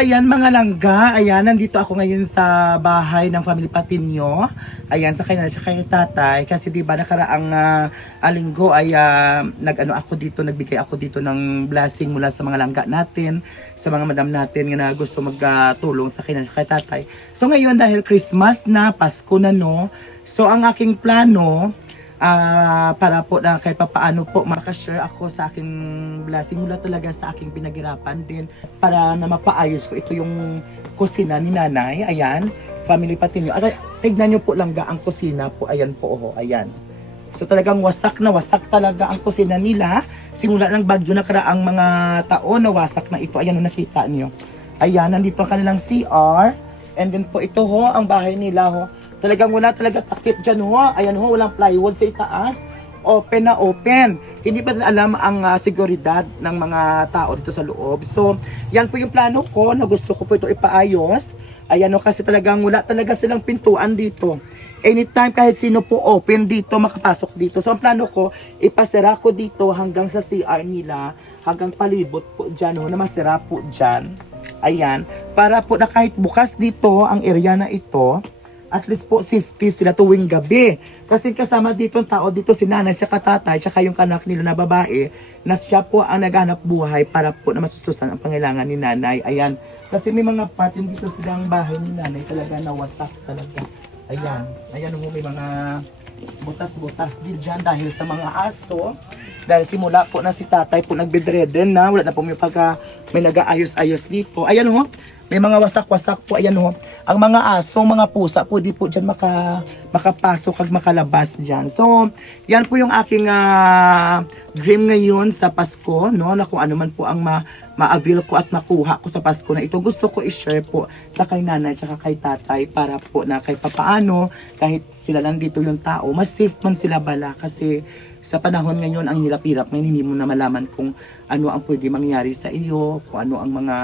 ayan mga langga, ayan, nandito ako ngayon sa bahay ng family Patinyo. Ayan, sa kanya sa kay tatay. Kasi di ba nakaraang uh, alinggo ay ah, nag-ano ako dito, nagbigay ako dito ng blessing mula sa mga langga natin, sa mga madam natin na gusto magtulong sa kanya sa kay tatay. So ngayon dahil Christmas na, Pasko na no, so ang aking plano, Ah, para po na kahit papaano po makashare ako sa aking blessing mula talaga sa aking pinaghirapan din para na mapaayos ko ito yung kusina ni nanay. Ayan, family pati nyo. At tignan nyo po lang ga ang kusina po. Ayan po, oh, ayan. So talagang wasak na wasak talaga ang kusina nila. Simula ng bagyo na karaang mga taon na wasak na ito. Ayan, oh, nakita nyo. Ayan, nandito ang kanilang CR. And then po ito ho, ang bahay nila ho. Talagang wala talaga takip dyan ho. Ayan ho, walang plywood sa itaas. Open na open. Hindi pa alam ang ah, seguridad ng mga tao dito sa loob. So, yan po yung plano ko na gusto ko po ito ipaayos. Ayan ho, kasi talagang wala talaga silang pintuan dito. Anytime kahit sino po open dito, makapasok dito. So, ang plano ko, ipasira ko dito hanggang sa CR nila, hanggang palibot po dyan ho, na masira po dyan. Ayan. Para po na kahit bukas dito, ang area na ito, at least po safety sila tuwing gabi. Kasi kasama dito ang tao dito, si nanay, siya katatay, tsaka yung kanak nila na babae, na siya po ang naghanap buhay para po na masustusan ang pangailangan ni nanay. Ayan. Kasi may mga part din dito silang bahay ni nanay talaga nawasak talaga. Ayan. Ayan mo may mga butas-butas din dyan dahil sa mga aso. Dahil simula po na si tatay po nagbedreden na, wala na po may pagka may nag-aayos-ayos dito. Ayan ho, may mga wasak-wasak po, ayan ho. Ang mga aso, mga pusa po, di po dyan maka, makapasok at makalabas dyan. So, yan po yung aking ah, dream ngayon sa Pasko, no? Na kung ano man po ang ma ma-avail ko at makuha ko sa Pasko na ito. Gusto ko i-share po sa kay nanay at kay tatay para po na kay papaano, kahit sila lang dito yung tao, mas safe man sila bala kasi sa panahon ngayon, ang hirap-hirap ngayon, hindi mo na malaman kung ano ang pwede mangyari sa iyo, kung ano ang mga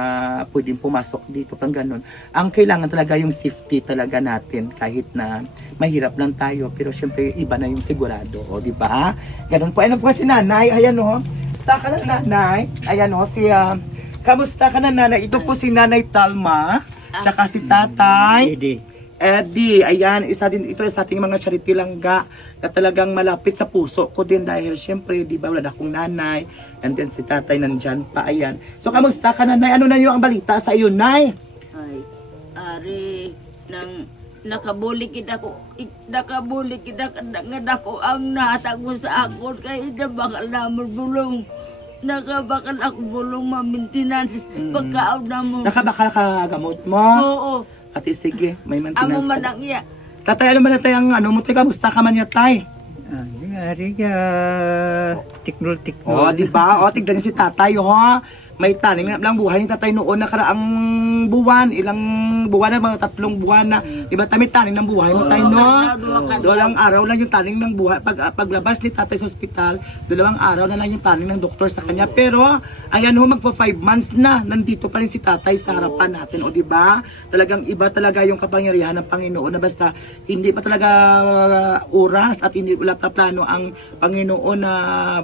pwedeng pumasok dito, pang ganun. Ang kailangan talaga yung safety talaga natin, kahit na mahirap lang tayo, pero syempre iba na yung sigurado, o di ba? Ganun po. And of course, si nanay, ayan o, kamusta ka na nanay? Ayan o, si, ah, kamusta ka na nanay? Ito po si nanay Talma, tsaka si tatay. Hindi. Eddie, ayan, isa din ito sa ating mga charity langga na talagang malapit sa puso ko din dahil syempre, di ba, wala na akong nanay and then si tatay nandyan pa, ayan. So, kamusta ka nanay? Ano na yung ang balita sa iyo, nay? Ay, ari, nang nakabuli kita ko, ik- nakabuli kita nga dako ang natag mo sa akon kay ida bakal namon bulong. Nakabakal ako bulong maintenance pagkaaw na mo. Nakabakal ka gamot mo? Oo, Ate, sige, may amo maintenance man ka. ang iya. Tatay, ano man na tayo ang ano mo? Tay, kamusta ka man niya, tay? Ah, ari ka tiknol O, tiknol. di ba? O, tignan niyo si tatay, ho. May tanim na lang buhay ni tatay noon nakaraang buwan, ilang buwan na, mga tatlong buwan na. Di ba, tayo tanim ng buhay mo tayo, no? Dalawang araw lang yung taning ng buhay. Pag, ah, paglabas ni tatay sa ospital, dalawang araw na lang yung taning ng doktor sa kanya. Pero, ayan ho, magpa 5 months na, nandito pa rin si tatay sa harapan natin. O, di ba? Talagang iba talaga yung kapangyarihan ng Panginoon na basta hindi pa talaga ah, oras at hindi wala pa plano ang Panginoon na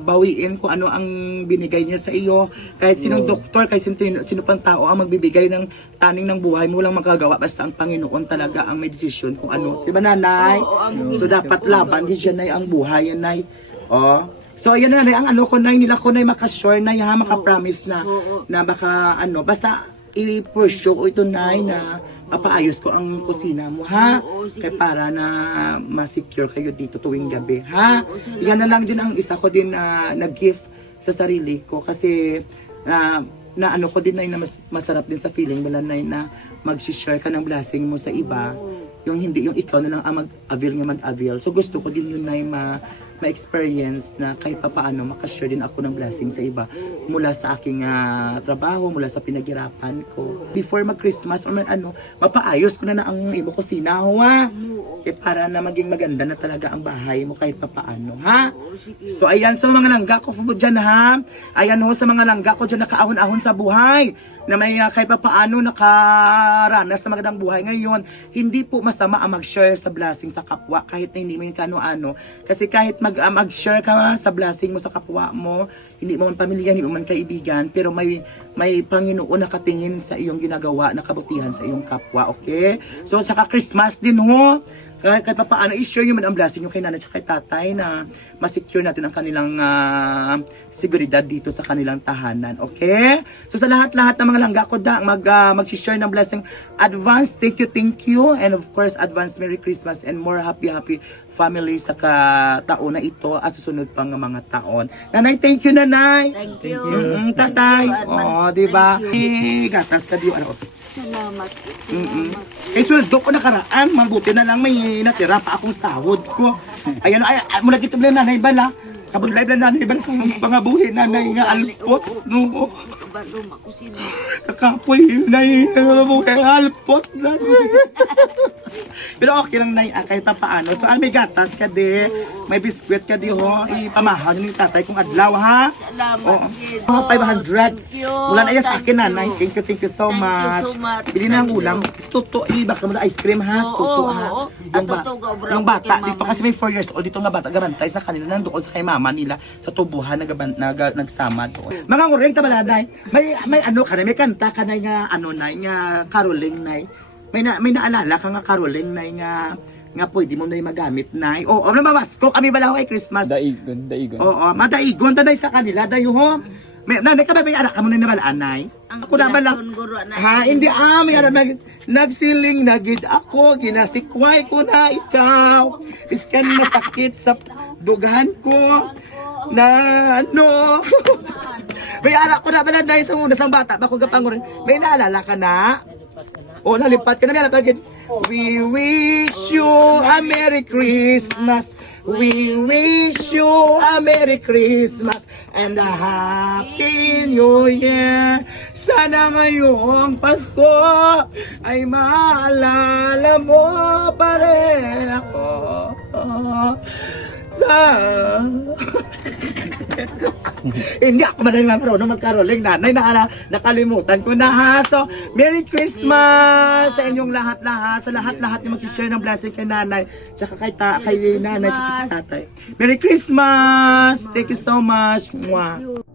bawiin kung ano ang binigay niya sa iyo. Kahit sinong doktor, kahit sino, sino pang tao ang magbibigay ng taning ng buhay mo, walang magagawa. Basta ang Panginoon talaga ang may desisyon kung ano. Di ba, nanay? Oo, ang So dapat laban di dyan nay ang buhay yan nay. Oh. So ayan na ang ano ko nay nila ko nay makasure na ha maka-promise na Oo. na baka ano basta i-pursue ko ito nay na mapaayos ko ang kusina mo ha. Oo, sige. Kaya para na ma-secure kayo dito tuwing gabi ha. Salamat. Yan na lang din ang isa ko din na nag-gift sa sarili ko kasi na na ano ko din na mas, masarap din sa feeling wala nay na mag-share ka ng blessing mo sa iba yung hindi yung ikaw na lang ang mag-avail nga mag-avail. So gusto ko din yun na ma ma-experience na kahit papaano makashare din ako ng blessing sa iba mula sa aking ah, trabaho, mula sa pinaghirapan ko. Before mag-Christmas or ano, mapaayos ko na na ang imo kusina, ha? Eh, para na maging maganda na talaga ang bahay mo kahit papaano, ha? So ayan, so mga langga ko po dyan ha. Ayan ho sa mga langga ko dyan nakaahon-ahon sa buhay. Na may uh, kahit pa paano nakaranas sa magandang buhay ngayon. Hindi po masama ang mag-share sa blessing sa kapwa kahit na hindi mo yung kano-ano. Kasi kahit mag, ah, mag-share ka sa blessing mo sa kapwa mo, hindi mo man pamilya, hindi mo man kaibigan, pero may may Panginoon nakatingin sa iyong ginagawa na kabutihan sa iyong kapwa, okay? So, saka Christmas din ho, kahit, kahit pa paano, i-share nyo man ang blessing nyo kay nanay at kay tatay na masecure natin ang kanilang ah, seguridad dito sa kanilang tahanan. Okay? So sa lahat-lahat ng mga langga ko da, mag, ah, mag-share ng blessing. Advance, thank you, thank you. And of course, advance Merry Christmas and more happy, happy family sa taon na ito at susunod pang mga taon. Nanay, thank you, nanay. Thank you. Mm, Thank tatay. Oo, di ba? Thank you. Eh, gatas ka diyo. Ano? Salamat. Salamat. Eh, sweldo ko nakaraan, mabuti na lang may natira pa akong sahod ko. Ayan, ay, ay mula dito na nanay bala. Kabag live na nanay bala sa pangabuhi nanay nga alpot. No, Kabalo makusina. kakapoy nanay nga buhi alpot na. Pero okay lang nay, ah, kahit pa paano. So, ah, may gatas ka di, may biskwit ka di ho, ipamahaw ni tatay kung adlaw ha. Salamat. Oo. Oh, 500. Thank you. Mula na yan sa akin, you. nanay. Thank you, thank you so Thank you much. so much. Bili na ng Thank ulam. you. Tuto, iba ka mo na ice cream ha. Oo, Tuto ha. oo. Yung, At ba- yung ko bata, kay dito mama. kasi may 4 years old, dito nga bata, gabantay sa kanila, nandoon sa kay mama nila, sa tubuhan, nagaban, naga, nagsama doon. Mga ngureng tabalanay, may, may ano ka na, may kanta ka na nga, ano na, nga caroling na, may, na, may naalala ka nga caroling na, nga, nga pwede mo na yung magamit na. Oo, oh, namamas ko kami bala kay Christmas. Daigon, daigon. Oo, madaigon taday sa kanila, dayo ho. May, nanay ka ba may anak ka mo na nabalaan, nay? Ang Ako naman lang. na- Ha, hindi ah, may anak nag, nagsiling na gid ako, ginasikway ko na ikaw. Iskan masakit sa dugan ko na ano. may anak ko na ba na sa muna sa bata, bako gapangon. May naalala ka na? O, nalipat ka na may nalipad We wish you a Merry Christmas. We wish you a Merry Christmas and a Happy New Year. Sana ngayong Pasko ay maalala mo pa ako. Sa... Hindi ako man marunong magkaroling nanay na nakalimutan ko na ha. So, Merry Christmas sa inyong lahat-lahat. Sa lahat-lahat na mag-share ng blessing kay nanay. Tsaka kay, ta kay nanay, tsaka sa tatay. Merry Christmas! Thank you so much. Mwah.